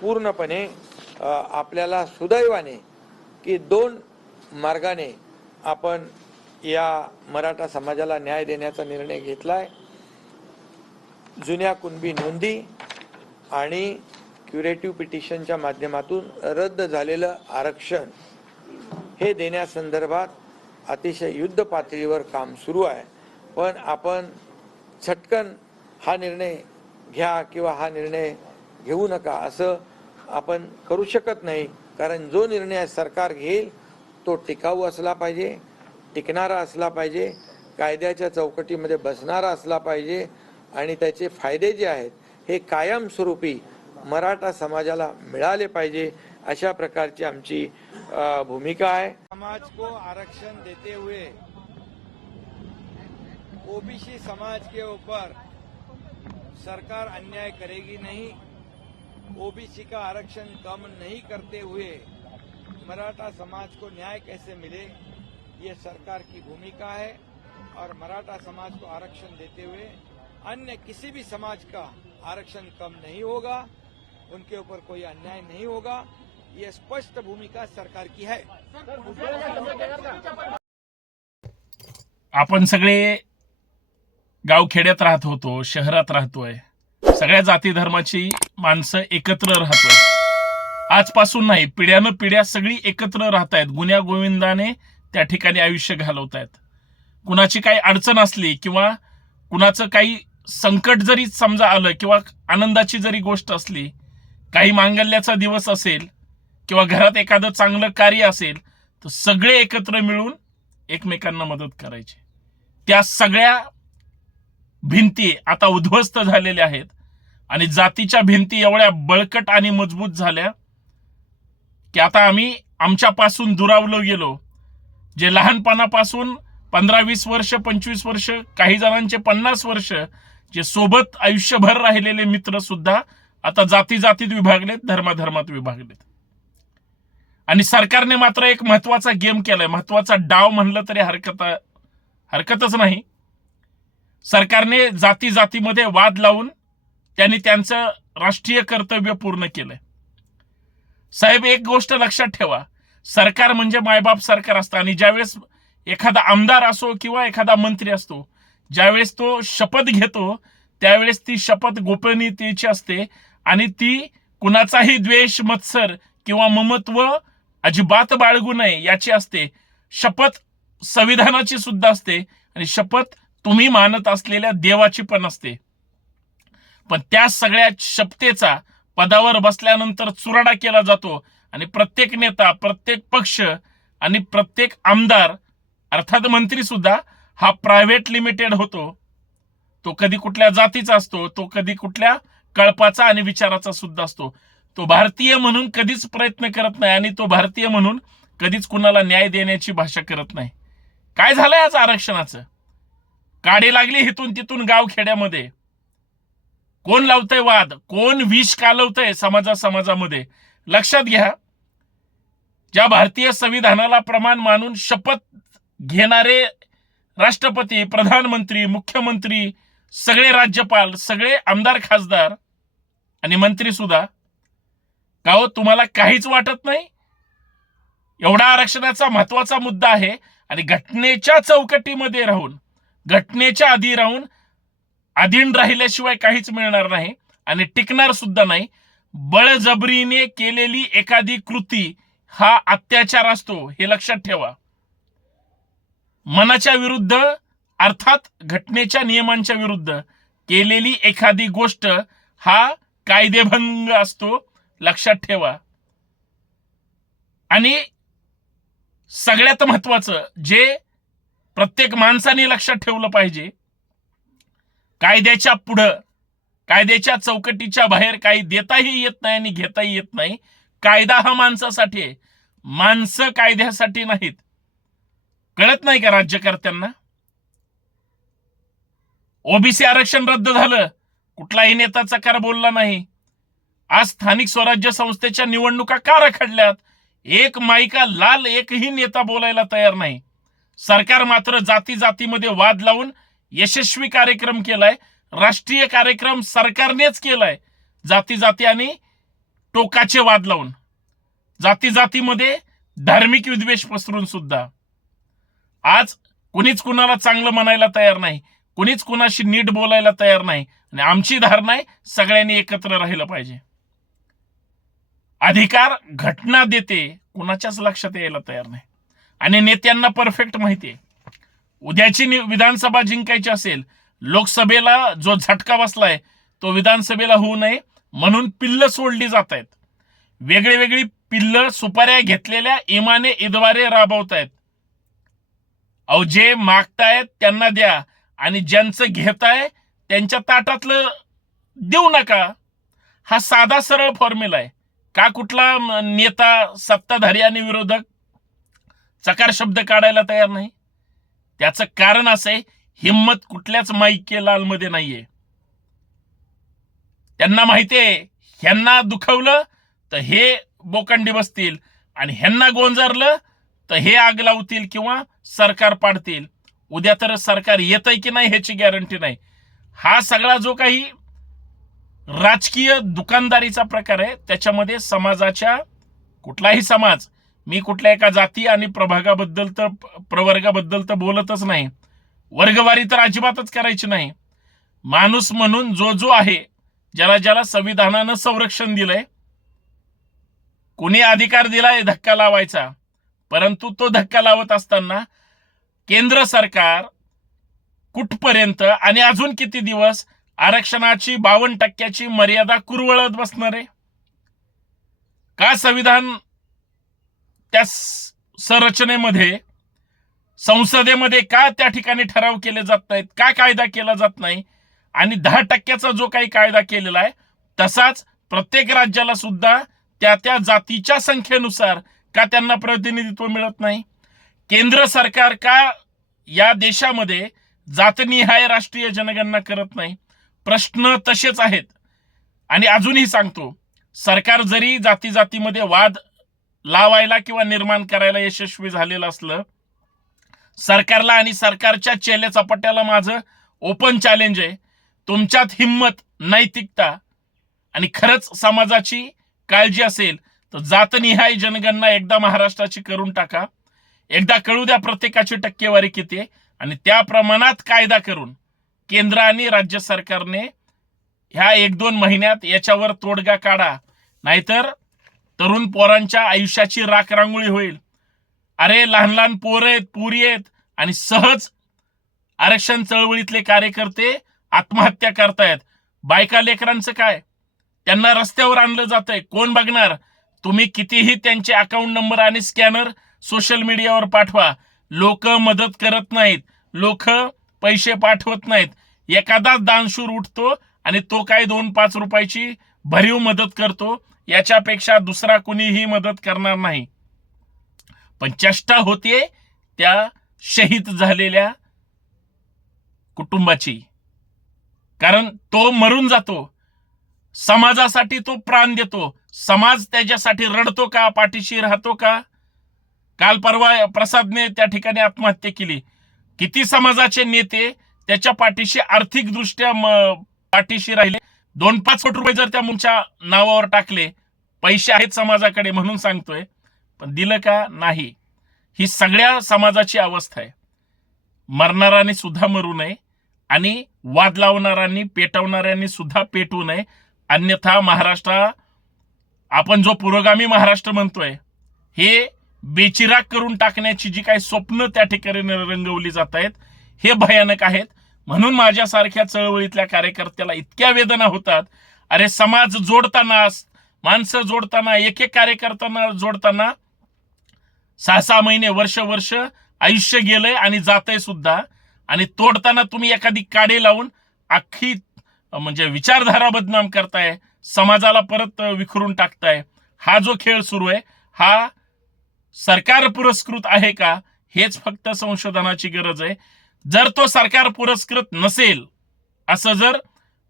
पूर्णपणे आपल्याला सुदैवाने की दोन मार्गाने आपण या मराठा समाजाला न्याय देण्याचा निर्णय घेतलाय. जुन्या कुणबी नोंदी आणि क्युरेटिव्ह पिटिशनच्या माध्यमातून रद्द झालेलं आरक्षण हे देण्यासंदर्भात अतिशय युद्ध पातळीवर काम सुरू आहे. पण आपण झटकन हा निर्णय घ्या किंवा हा निर्णय घेऊ नका असं आपण करू शकत नाही. कारण जो निर्णय सरकार घेईल तो टिकाऊ असला पाहिजे टिकणारा असला पाहिजे कायद्याच्या चौकटीमध्ये बसणारा असला पाहिजे आणि त्याचे फायदे जे आहेत हे कायमस्वरूपी मराठा समाजाला मिळाले पाहिजे अशा प्रकारची आमची भूमिका आहे. समाज को आरक्षण देते हुए ओबीसी समाज के ऊपर सरकार अन्याय करेगी नहीं। ओबीसी का आरक्षण कम नहीं करते हुए मराठा समाज को न्याय कैसे मिले ये सरकार की भूमिका है। और मराठा समाज को आरक्षण देते हुए अन्य किसी भी समाज का आरक्षण कम नहीं होगा उनके ऊपर कोई अन्याय नहीं होगा ये स्पष्ट भूमिका सरकार की है। आपण सगळे गावखेड्यात राहत होतो शहरात राहतोय. सगळ्या जाती धर्माची माणसं एकत्र राहतोय आजपासून नाही पिढ्यानं पिढ्या सगळी एकत्र राहत आहेत गुन्ह्या गोविंदाने त्या ठिकाणी आयुष्य घालवत आहेत कुणाची काही अडचण असली किंवा कुणाचं काही संकट जरी समजा आलं किंवा आनंदाची जरी गोष्ट असली काही मांगल्याचा दिवस असेल किंवा घरात एखादं चांगलं कार्य असेल तर सगळे एकत्र मिळून एकमेकांना मदत करायची. त्या सगळ्या भिंती आता उद्ध्वस्त झालेल्या आहेत आणि जातीच्या भिंती एवढ्या बळकट आणि मजबूत झाल्या की आता आम्ही आमच्यापासून दुरावलो गेलो. जे लहानपणापासून पंधरा वीस वर्ष पंचवीस वर्ष काही जणांचे पन्नास वर्ष जे सोबत आयुष्यभर राहिलेले मित्र सुद्धा आता जाती जातीत विभागलेत धर्माधर्मात विभागलेत. आणि सरकारने मात्र एक महत्त्वाचा गेम केलाय. महत्त्वाचा डाव म्हणलं तरी हरकत हरकतच नाही. सरकारने जाती जातीमध्ये वाद लावून त्यांनी त्यांचं राष्ट्रीय कर्तव्य पूर्ण केलंय. साहेब एक गोष्ट लक्षात ठेवा. सरकार म्हणजे मायबाप सरकार असतं आणि ज्यावेळेस एखादा आमदार असो किंवा एखादा मंत्री असतो ज्यावेळेस तो शपथ घेतो त्यावेळेस ती शपथ गोपनीयतेची असते आणि ती कुणाचाही द्वेष मत्सर किंवा ममत्व अजिबात बाळगू नये याची असते. शपथ संविधानाची सुद्धा असते आणि शपथ तुम्ही मानत असलेल्या देवाची पण असते. पण त्या सगळ्या शपथेचा पदावर बसल्यानंतर चुराडा केला जातो आणि प्रत्येक नेता प्रत्येक पक्ष आणि प्रत्येक आमदार अर्थात मंत्री सुद्धा हा प्रायव्हेट लिमिटेड होतो. तो कधी कुठल्या जातीचा असतो तो कधी कुठल्या कळपाचा आणि विचाराचा सुद्धा असतो. तो भारतीय म्हणून कधीच प्रयत्न करत नाही आणि तो भारतीय म्हणून कधीच कुणाला न्याय देण्याची भाषा करत नाही. काय झालंय आज आरक्षणाचं? काढे लागली हिथून तिथून गाव खेड्यामध्ये. कोण लावतंय वाद? कोण विष कालवतंय समाजा समाजामध्ये? लक्षात घ्या. ज्या भारतीय संविधानाला प्रमाण मानून शपथ घेणारे राष्ट्रपती प्रधानमंत्री मुख्यमंत्री सगळे राज्यपाल सगळे आमदार खासदार आणि मंत्री सुद्धा का हो तुम्हाला काहीच वाटत नाही? एवढा आरक्षणाचा महत्त्वाचा मुद्दा आहे आणि घटनेच्या चौकटीमध्ये राहून घटनेच्या आधी राहून अधीन राहिल्याशिवाय काहीच मिळणार नाही आणि टिकणार सुद्धा नाही. बळजबरीने केलेली एखादी कृती हा अत्याचार असतो हे लक्षात ठेवा. मनाच्या विरुद्ध अर्थात घटनेच्या नियमांच्या विरुद्ध केलेली एखादी गोष्ट हा कायदेभंग असतो लक्षात ठेवा. आणि सगळ्यात महत्वाचं जे प्रत्येक माणसाने लक्षात ठेवलं पाहिजे. कायद्याच्या पुढं कायद्याच्या चौकटीच्या बाहेर काही देताही येत नाही आणि घेताही येत नाही. कायदा हा माणसासाठी आहे. माणसं कायद्यासाठी नाहीत. कळत नाही का राज्यकर्त्यांना? ओबीसी आरक्षण रद्द झालं. कुठलाही नेता चकार बोलला नाही. आज स्थानिक स्वराज्य संस्थेच्या निवडणुका का रखडल्यात? एक माईका लाल एकही नेता बोलायला तयार नाही. सरकार मात्र जाती जातीमध्ये वाद लावून यशस्वी कार्यक्रम केलाय. राष्ट्रीय कार्यक्रम सरकारनेच केलाय. जाती जाती आणि टोकाचे वाद लावून. जाती जातीमध्ये धार्मिक विद्वेष पसरून सुद्धा. आज कुणीच कुणाला चांगलं म्हणायला तयार नाही. कुणीच कुणाशी नीट बोलायला तयार नाही. आणि आमची धारणा आहे सगळ्यांनी एकत्र राहिलं पाहिजे. अधिकार घटना देते कुणाच्याच लक्षात यायला तयार नाही. आणि नेत्यांना परफेक्ट माहिती आहे उद्याची विधानसभा जिंकायची असेल लोकसभेला जो झटका बसलाय तो विधानसभेला होऊ नये म्हणून पिल्ल सोडली जात आहेत वेगळी वेगळी पिल्ल सुपाऱ्या घेतलेल्या इमाने इद्वारे राबवतायत. अहो जे मागतायत त्यांना द्या आणि ज्यांचं घेताय त्यांच्या ताटातलं देऊ नका. हा साधा सरळ फॉर्म्युला आहे. का कुठला नेता सत्ताधारी आणि विरोधक चकार शब्द काढायला तयार नाही. त्याचं कारण असं आहे हिंमत कुठल्याच माईके लालमध्ये नाहीये. त्यांना माहितीये ह्यांना दुखवलं तर हे बोकंडी बसतील. आणि ह्यांना गोंजारलं तर हे आग लावतील किंवा सरकार पाडतील. उद्या तर सरकार येतंय की नाही ह्याची गॅरंटी नाही. हा सगळा जो काही राजकीय दुकानदारीचा प्रकार आहे त्याच्यामध्ये समाजाच्या कुठलाही समाज मी कुठल्या एका जाती आणि प्रभागाबद्दल तर प्रवर्गाबद्दल तर बोलतच नाही. वर्गवारी तर अजिबातच करायची नाही. माणूस म्हणून जो जो आहे ज्याला ज्याला संविधानानं संरक्षण दिलंय कुणी अधिकार दिलाय धक्का लावायचा. परंतु तो धक्का लावत असताना केंद्र सरकार कुठपर्यंत आणि अजून किती दिवस आरक्षणाची बावन्न टक्क्याची मर्यादा कुरवळत बसणार आहे? का संविधान त्या संरचनेमध्ये संसदेमध्ये का त्या ठिकाणी ठराव केले जात नाहीत? का कायदा केला जात नाही? आणि दहा टक्क्याचा जो काही कायदा केलेला आहे तसाच प्रत्येक राज्याला सुद्धा त्या त्या जातीच्या संख्येनुसार का त्यांना प्रतिनिधित्व मिळत नाही? केंद्र सरकार का या देशामध्ये जातनिहाय राष्ट्रीय जनगणना करत नाही? प्रश्न तसेच आहेत. आणि अजूनही सांगतो सरकार जरी जाती जातीमध्ये वाद लावायला किंवा निर्माण करायला यशस्वी झालेलं असलं सरकारला आणि सरकारच्या चेले चपाट्याला माझं ओपन चॅलेंज आहे. तुमच्यात हिंमत नैतिकता आणि खरंच समाजाची काळजी असेल तर जातनिहाय जनगणना एकदा महाराष्ट्राची करून टाका. एकदा कळू द्या प्रत्येकाची टक्केवारी किती आणि त्या प्रमाणात कायदा करून केंद्र आणि राज्य सरकारने ह्या एक दोन महिन्यात याच्यावर तोडगा काढा. नाहीतर तरुण पोरांच्या आयुष्याची राख रांगोळी होईल. अरे लहान लहान पोर आहेत पुरी आहेत आणि सहज आरक्षण चळवळीतले कार्यकर्ते आत्महत्या करतायत. बायका लेकरांचं काय? त्यांना रस्त्यावर आणलं जातंय. कोण बघणार? तुम्ही कितीही त्यांचे अकाउंट नंबर आणि स्कॅनर सोशल मीडियावर पाठवा. लोक मदत करत नाहीत. लोक पैसे पाठवत नाहीत. एखादा दानशूर उठतो आणि तो काय दोन पाच रुपयाची भरीव मदत करतो? याच्यापेक्षा दुसरा कुणीही मदत करणार नाही. पण चेष्टा होते त्या शहीद झालेल्या कुटुंबाची. कारण तो मरून जातो. समाजासाठी तो प्राण देतो. समाज त्याच्यासाठी रडतो का पाठीशी राहतो का? काल परवा प्रसादने त्या ठिकाणी आत्महत्या केली. किती समाजाचे नेते त्याच्या पाठीशी आर्थिकदृष्ट्या म- पाठीशी राहिले. दोन पाच कोटी रुपये जर त्या मुलाच्या नावावर टाकले पैसे आहेत समाजाकडे म्हणून सांगतोय पण दिलं का नाही ही सगळ्या समाजाची अवस्था आहे. मरणारांनी सुद्धा मरू नये आणि वाद लावणाऱ्यांनी पेटवणाऱ्यांनी सुद्धा पेटू नये. अन्यथा महाराष्ट्र आपण जो पुरोगामी महाराष्ट्र म्हणतोय हे बेचिराग करून टाकण्याची जी काही स्वप्न त्या ठिकाणी रंगवली जात आहेत हे भयानक आहेत. म्हणून माझ्यासारख्या चळवळीतल्या कार्यकर्त्याला इतक्या वेदना होतात. अरे समाज जोडताना माणसं जोडताना एक एक कार्यकर्त्यांना जोडताना सहा सहा महिने वर्ष वर्ष आयुष्य गेलंय आणि जातंय सुद्धा. आणि तोडताना तुम्ही एखादी काडे लावून अख्खी म्हणजे विचारधारा बदनाम करताय समाजाला परत विखरून टाकताय. हा जो खेळ सुरू आहे हा सरकार पुरस्कृत आहे का? हेच फक्त संशोधनाची गरज आहे. जर तो सरकार पुरस्कृत नसेल असं जर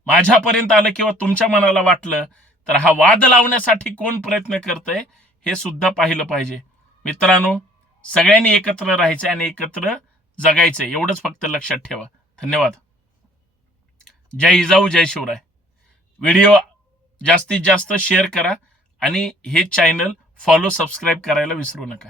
माझ्यापर्यंत आलं किंवा तुमच्या मनाला वाटलं तर हा वाद लावण्यासाठी कोण प्रयत्न करतंय हे सुद्धा पाहिलं पाहिजे. मित्रांनो सगळ्यांनी एकत्र राहायचं आणि एकत्र जगायचं एवढंच फक्त लक्षात ठेवा. धन्यवाद. जय इजाऊ जय शिवराय. व्हिडिओ जास्तीत जास्त शेअर करा आणि हे चॅनल फॉलो सबस्क्राईब करायला विसरू नका.